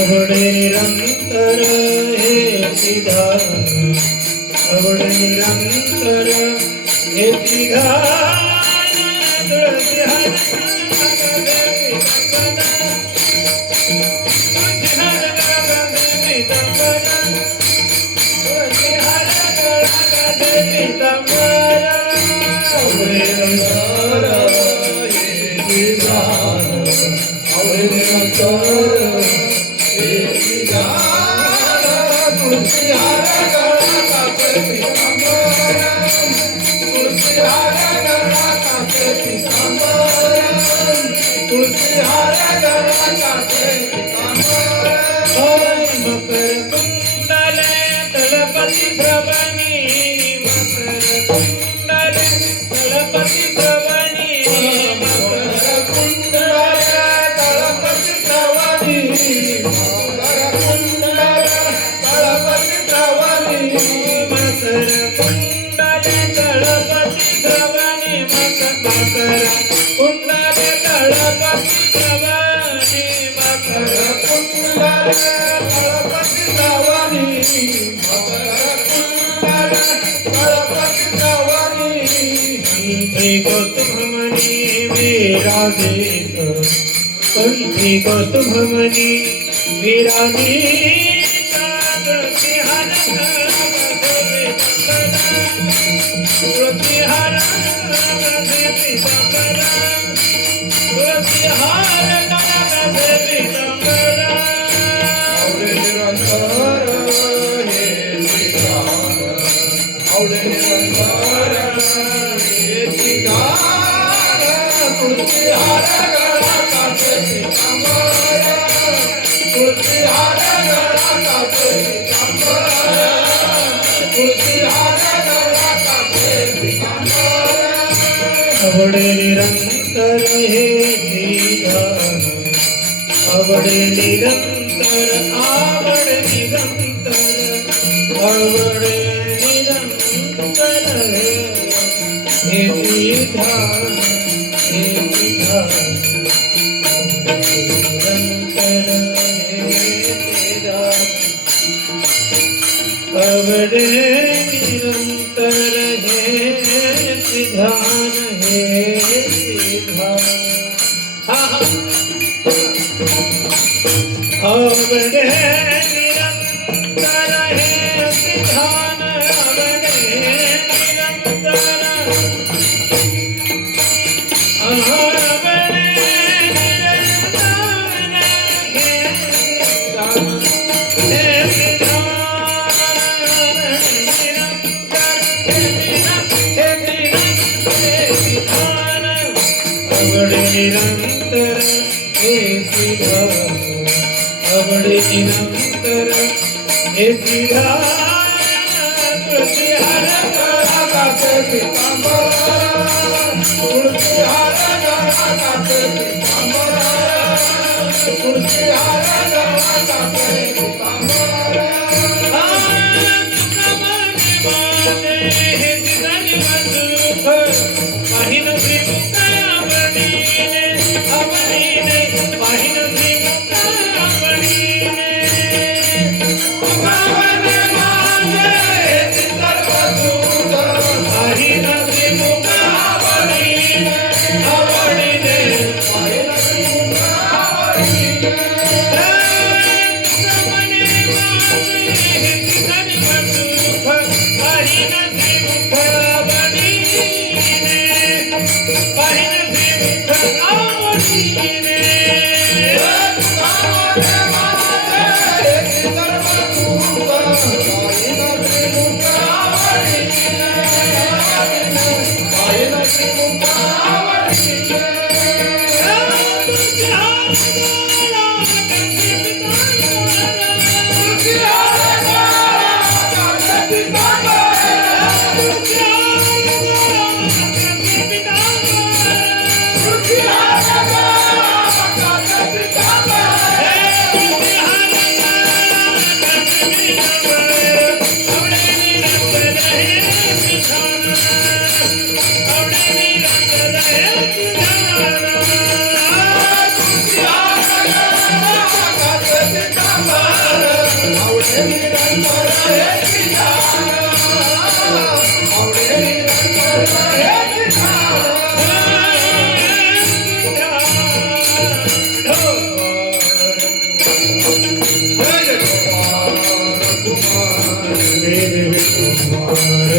अवडे निरंतर हे विधान, अवडे निरंतर हे विधान, तुळसी हर देवी कंठी कौस्तुभमणि विराजित तुलसी हर तुलसी हर तुलसी अवडे निरंतर हे विधान, अवडे निरंतर, आवडे निरंतर, अवडे निरंतर हे विधान, हे विधान, निरंतर हे विधान, अवडे निरंतर हे विधान, हे विधान, अवडे निरंतर हे विधान, अवडे निरंतर, अवडे निरंतर हे विधान, हे अवडे निरंतर हे विधान, अवडे निरंतर हे विधान, तुलसी हर गाते पीतांबर, तुलसी हर गाते पीतांबर, तुलसी हर गाते पीतांबर, हे जिजानी बंधुख पाहिन श्रीमुख आवडीने, आवडीने पाहिन श्रीमुख Thank you.